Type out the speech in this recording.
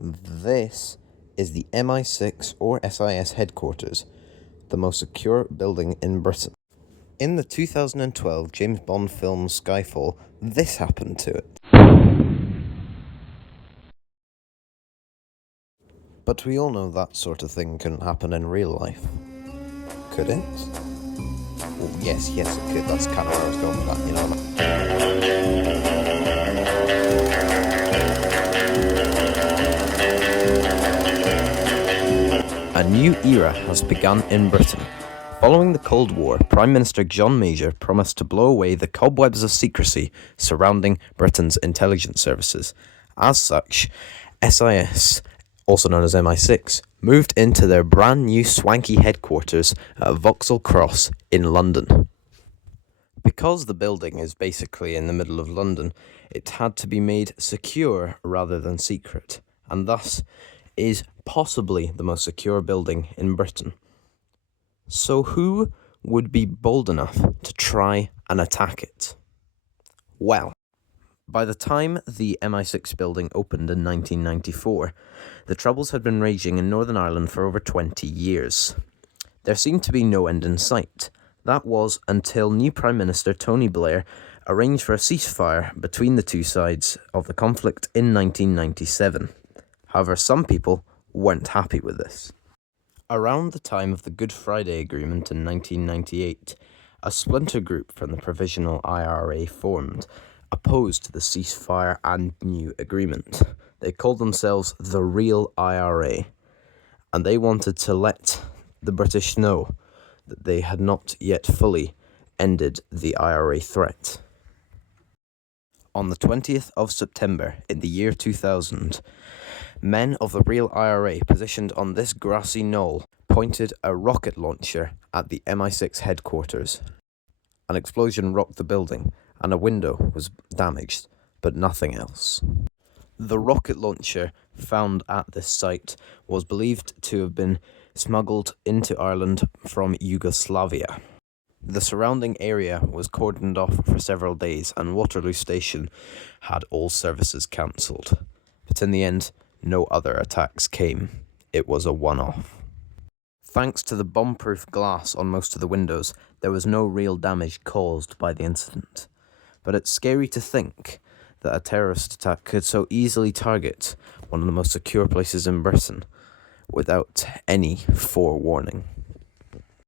This is the MI6 or SIS headquarters, the most secure building in Britain. In the 2012 James Bond film Skyfall, this happened to it. But we all know that sort of thing couldn't happen in real life. Could it? Well, yes, it could. That's kind of where I was going with that, you know. A new era has begun in Britain. Following the Cold War, Prime Minister John Major promised to blow away the cobwebs of secrecy surrounding Britain's intelligence services. As such, SIS, also known as MI6, moved into their brand new swanky headquarters at Vauxhall Cross in London. Because the building is basically in the middle of London, it had to be made secure rather than secret, and thus is possibly the most secure building in Britain. So who would be bold enough to try and attack it? Well, by the time the MI6 building opened in 1994, the troubles had been raging in Northern Ireland for over 20 years. There seemed to be no end in sight. That was until new Prime Minister Tony Blair arranged for a ceasefire between the two sides of the conflict in 1997. However, some people weren't happy with this. Around the time of the Good Friday Agreement in 1998, a splinter group from the Provisional IRA formed, opposed to the ceasefire and new agreement. They called themselves the Real IRA, and they wanted to let the British know that they had not yet fully ended the IRA threat. On the 20th of September in the year 2000, men of the Real IRA positioned on this grassy knoll pointed a rocket launcher at the MI6 headquarters. An explosion rocked the building and a window was damaged, but nothing else. The rocket launcher found at this site was believed to have been smuggled into Ireland from Yugoslavia. The surrounding area was cordoned off for several days and Waterloo Station had all services cancelled. But in the end, no other attacks came. It was a one-off. Thanks to the bomb-proof glass on most of the windows, there was no real damage caused by the incident. But it's scary to think that a terrorist attack could so easily target one of the most secure places in Britain without any forewarning.